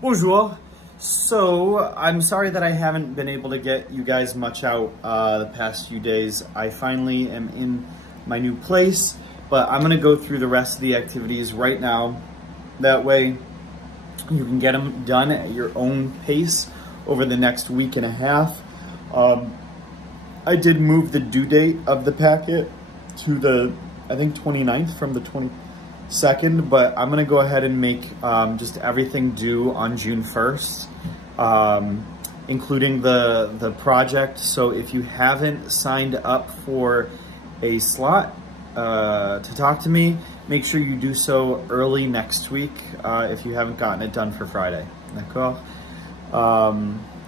Bonjour. So, I'm sorry that I haven't been able to get you guys much out the past few days. I finally am in my new place, but I'm gonna go through the rest of the activities right now. That way, you can get them done at your own pace over the next week and a half. I did move the due date of the packet to the, I think, 29th from the 22nd, but I'm gonna go ahead and make just everything due on June 1st, including the project. So if you haven't signed up for a slot to talk to me, make sure you do so early next week if you haven't gotten it done for Friday. D'accord?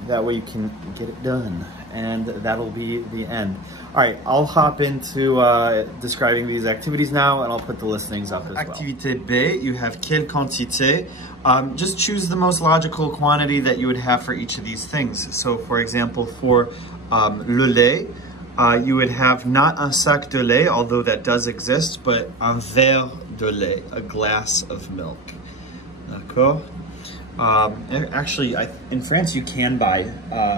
That way you can get it done, and that'll be the end. All right, I'll hop into describing these activities now, and I'll put the listings up as well. Activité B, you have quelle quantité. Just choose the most logical quantity that you would have for each of these things. So for example, for le lait, you would have not un sac de lait, although that does exist, but un verre de lait, a glass of milk. D'accord? Actually, in France, you can buy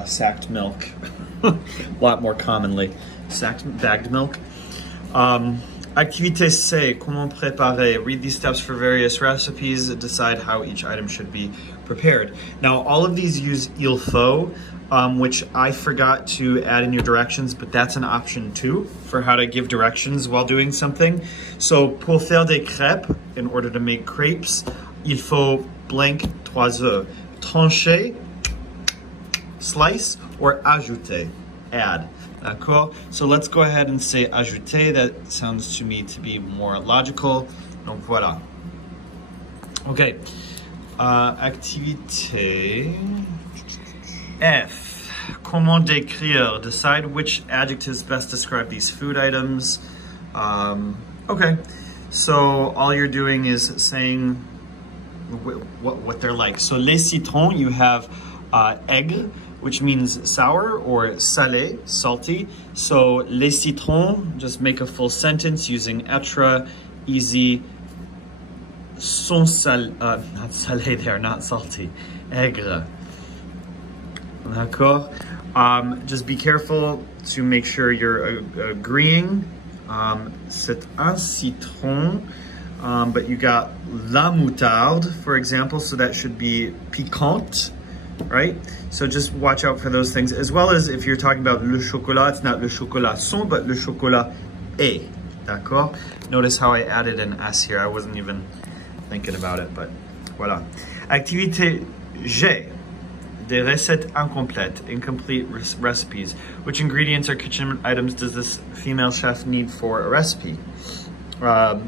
sacked milk a lot more commonly. Bagged milk. Activité C, comment préparer. Read these steps for various recipes, decide how each item should be prepared. Now, all of these use il faut, which I forgot to add in your directions, but that's an option too for how to give directions while doing something. So, pour faire des crêpes, in order to make crepes, il faut blank 3 œufs. Trancher, slice, or ajouter, add. D'accord? So let's go ahead and say ajouter. That sounds to me to be more logical. Donc voilà. Okay. Activité F. Comment décrire? Decide which adjectives best describe these food items. Okay. So all you're doing is saying what they're like. So les citrons, you have aigre, which means sour, or salé, salty. So les citrons, just make a full sentence using être, easy, sont not salé, they're not salty, aigre. D'accord? Just be careful to make sure you're agreeing. C'est un citron. But you got la moutarde, for example, so that should be piquante, right? So just watch out for those things, as well as if you're talking about le chocolat, it's not le chocolat son, but le chocolat est, d'accord? Notice how I added an S here. I wasn't even thinking about it, but voilà. Activité G, des recettes incomplètes, incomplete recipes. Which ingredients or kitchen items does this female chef need for a recipe?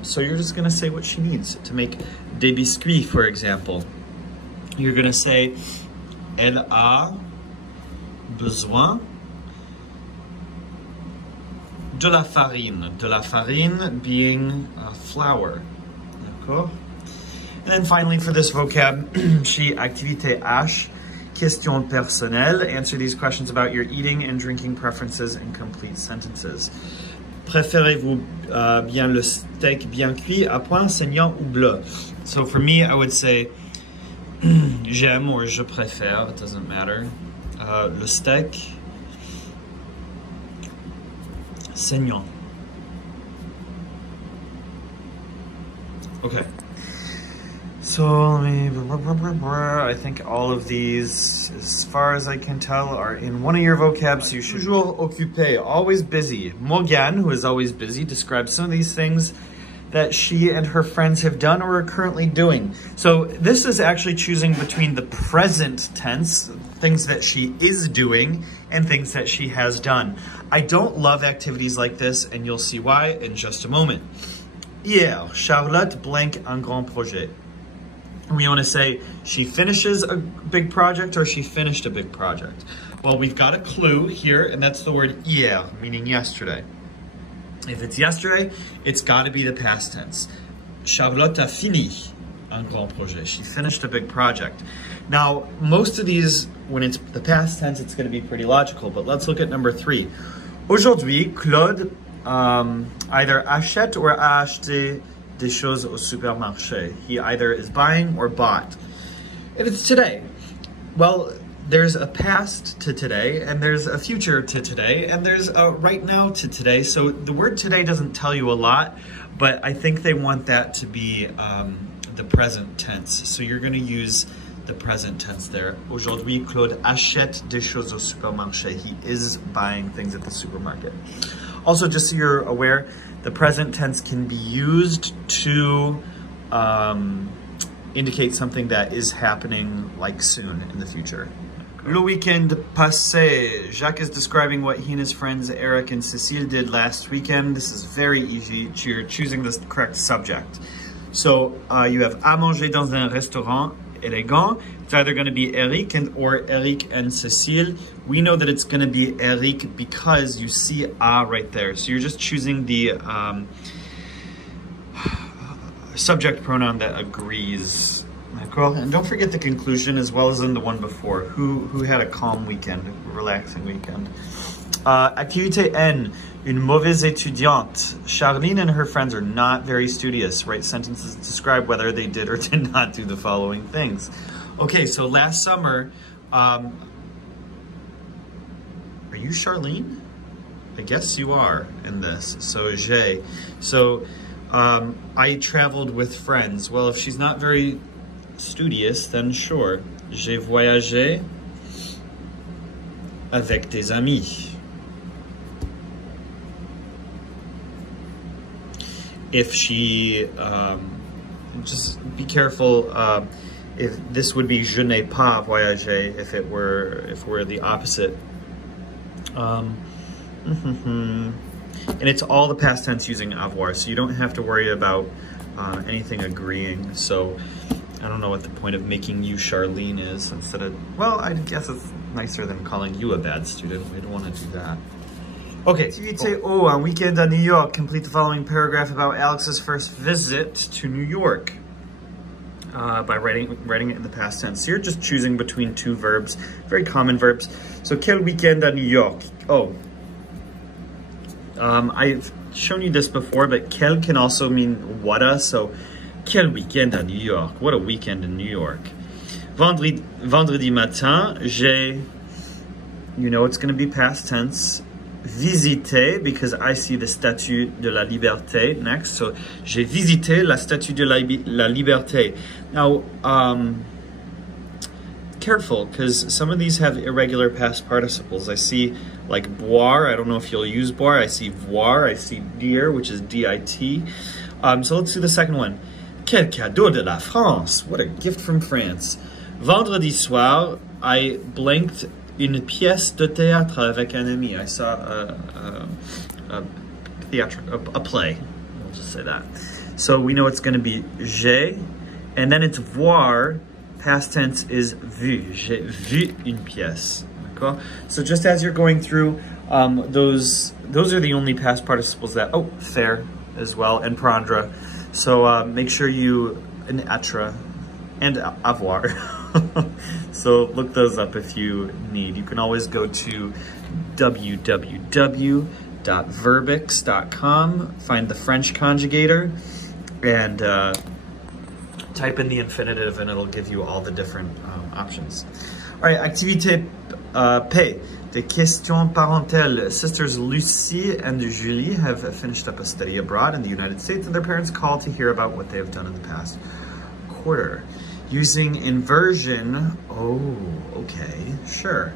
So you're just gonna say what she needs to make des biscuits, for example. You're gonna say, elle a besoin de la farine. De la farine being flour. D'accord? And then finally for this vocab, activité H, question personnelle. Answer these questions about your eating and drinking preferences in complete sentences. Préférez-vous bien le steak bien cuit à point, saignant ou bleu? So for me, I would say j'aime or je préfère, it doesn't matter. Le steak saignant. Okay. So let me, I think all of these, as far as I can tell, are in one of your vocabs. You should. Toujours occupé, always busy. Morgane, who is always busy, describes some of these things that she and her friends have done or are currently doing. So this is actually choosing between the present tense, things that she is doing, and things that she has done. I don't love activities like this, and you'll see why in just a moment. Hier, Charlotte blank un grand projet. We want to say she finishes a big project or she finished a big project. Well, we've got a clue here, and that's the word hier, meaning yesterday. If it's yesterday, it's got to be the past tense. Charlotte a fini un grand projet. She finished a big project. Now, most of these, when it's the past tense, it's going to be pretty logical, but let's look at number 3. Aujourd'hui, Claude either achète or a acheté des choses au supermarché. He either is buying or bought. And it's today. Well, there's a past to today, and there's a future to today, and there's a right now to today. So the word today doesn't tell you a lot, but I think they want that to be the present tense. So you're gonna use the present tense there. Aujourd'hui, Claude achète des choses au supermarché. He is buying things at the supermarket. Also, just so you're aware, the present tense can be used to indicate something that is happening like soon in the future. Le weekend passé. Jacques is describing what he and his friends Eric and Cécile did last weekend. This is very easy. You're choosing the correct subject. So you have à manger dans un restaurant élégant. It's either going to be Eric or Eric and Cécile. We know that it's going to be Eric because you see à right there. So you're just choosing the subject pronoun that agrees. And don't forget the conclusion as well as in the one before. Who had a calm weekend, a relaxing weekend. Activité N, une mauvaise étudiante. Charlene and her friends are not very studious. Write sentences that describe whether they did or did not do the following things. Okay, so last summer, are you Charlene? I guess you are in this. So j'ai. So I traveled with friends. Well, if she's not very studious, then sure. J'ai voyagé avec des amis. If she, just be careful, if this would be je n'ai pas voyagé if we're the opposite. And it's all the past tense using avoir, so you don't have to worry about anything agreeing. So I don't know what the point of making you Charlene is instead of, well, I guess it's nicer than calling you a bad student. We don't want to do that. Okay, activité O, on weekend à New York. Complete the following paragraph about Alex's first visit to New York by writing it in the past tense. So you're just choosing between two verbs, very common verbs. So, quel weekend à New York? Oh, I've shown you this before, but quel can also mean what a, so quel weekend à New York? What a weekend in New York. Vendredi matin, j'ai, you know it's going to be past tense, visité, because I see the Statue de la Liberté next. So, j'ai visité la Statue de la Liberté. Now, careful, because some of these have irregular past participles. I see like boire, I don't know if you'll use boire. I see voir, I see dire, which is D-I-T. So let's do the second one. Quel cadeau de la France. What a gift from France. Vendredi soir, I blanked une pièce de théâtre avec un ami. I saw a play. We'll just say that. So we know it's going to be j'ai, and then it's voir. Past tense is vu. J'ai vu une pièce. D'accord? So just as you're going through, those are the only past participles that, oh, faire as well, and prendre. So make sure you, and être, and avoir. So look those up if you need. You can always go to www.verbix.com, find the French conjugator, and type in the infinitive, and it'll give you all the different options. All right, activité P. Des questions parentales. Sisters Lucie and Julie have finished up a study abroad in the United States, and their parents called to hear about what they have done in the past quarter. Using inversion, oh, okay, sure.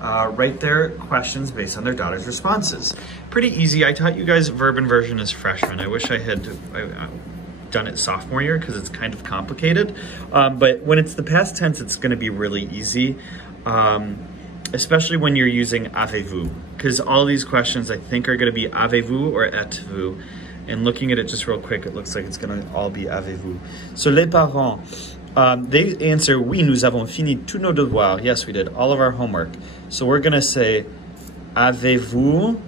Write their questions based on their daughter's responses. Pretty easy. I taught you guys verb inversion as freshmen. I wish I had done it sophomore year because it's kind of complicated. But when it's the past tense, it's going to be really easy, especially when you're using avez-vous, because all these questions I think are going to be avez-vous or êtes-vous. And looking at it just real quick, it looks like it's going to all be avez-vous. So les parents, they answer, oui, nous avons fini tous nos devoirs. Yes, we did all of our homework. So we're going to say, avez-vous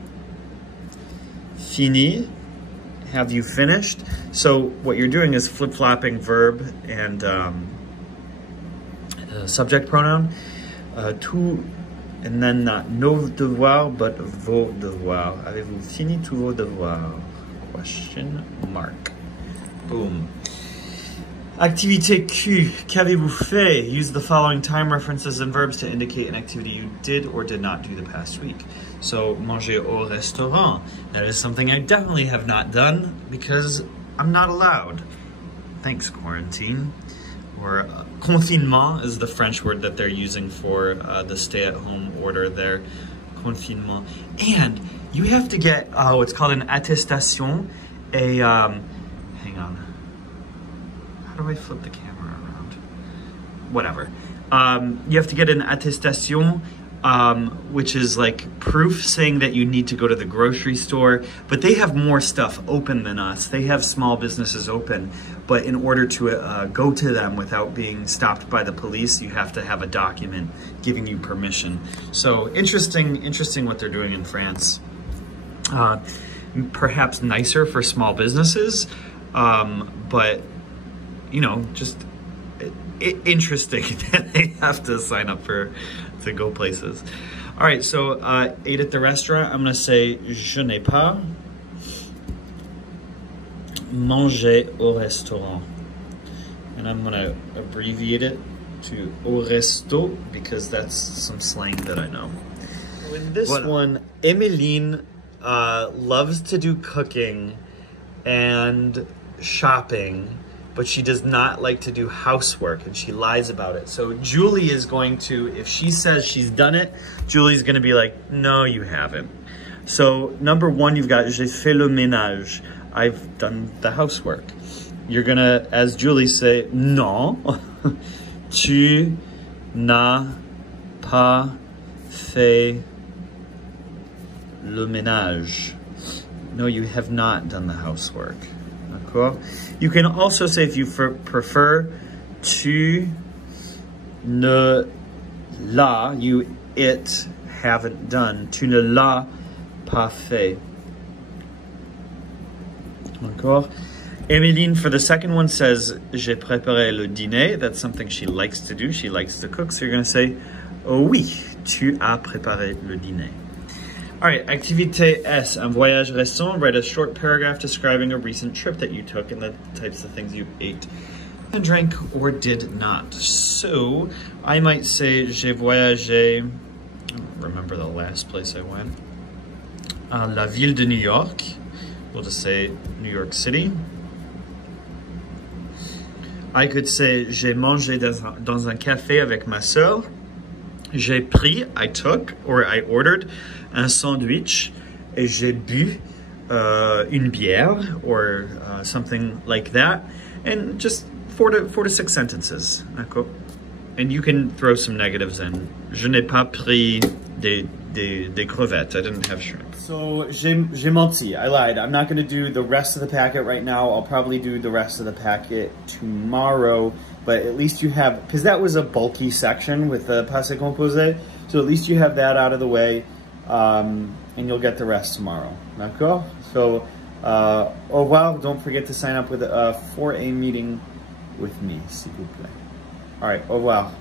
fini? Have you finished? So what you're doing is flip-flopping verb and subject pronoun. Tout, and then not nos devoirs, but vos devoirs. Avez-vous fini tous vos devoirs? Question mark. Boom. Activité Q, qu'avez-vous fait? Use the following time references and verbs to indicate an activity you did or did not do the past week. So, manger au restaurant. That is something I definitely have not done because I'm not allowed. Thanks, quarantine. Or confinement is the French word that they're using for the stay-at-home order there. Confinement. And you have to get what's called an attestation, hang on. How do I flip the camera around? Whatever. You have to get an attestation, which is like proof saying that you need to go to the grocery store, but they have more stuff open than us. They have small businesses open, but in order to go to them without being stopped by the police, you have to have a document giving you permission. So interesting what they're doing in France. Perhaps nicer for small businesses, but you know, just interesting that they have to sign up to go places. All right, so ate at the restaurant. I'm gonna say je n'ai pas mangé au restaurant, and I'm gonna abbreviate it to au resto because that's some slang that I know. In this one, Emeline loves to do cooking and shopping, but she does not like to do housework, and she lies about it. So Julie is going to, if she says she's done it, Julie's gonna be like, no, you haven't. So number one, you've got, j'ai fait le ménage. I've done the housework. You're gonna, as Julie, say, non, tu n'as pas fait le ménage. No, you have not done the housework. D'accord? You can also say, if you prefer, tu ne l'as, it haven't done. Tu ne l'as pas fait. D'accord? Emeline, for the second one, says, j'ai préparé le dîner. That's something she likes to do. She likes to cook. So you're going to say, oh oui, tu as préparé le dîner. All right, activité S, un voyage récent. Write a short paragraph describing a recent trip that you took and the types of things you ate and drank or did not. So I might say, j'ai voyagé, I don't remember the last place I went, la ville de New York. We'll just say New York City. I could say, j'ai mangé dans un café avec ma sœur. J'ai pris, I took, or I ordered, un sandwich, et j'ai bu une bière, or something like that. And just four to six sentences. And you can throw some negatives in. Je n'ai pas pris des crevettes. I didn't have shrimp. So, j'ai menti. I lied. I'm not going to do the rest of the packet right now. I'll probably do the rest of the packet tomorrow. But at least you have, because that was a bulky section with the Passé Composé. So at least you have that out of the way. And you'll get the rest tomorrow. D'accord? So, au revoir. Don't forget to sign up for a meeting with me, s'il vous plaît. All right, au revoir.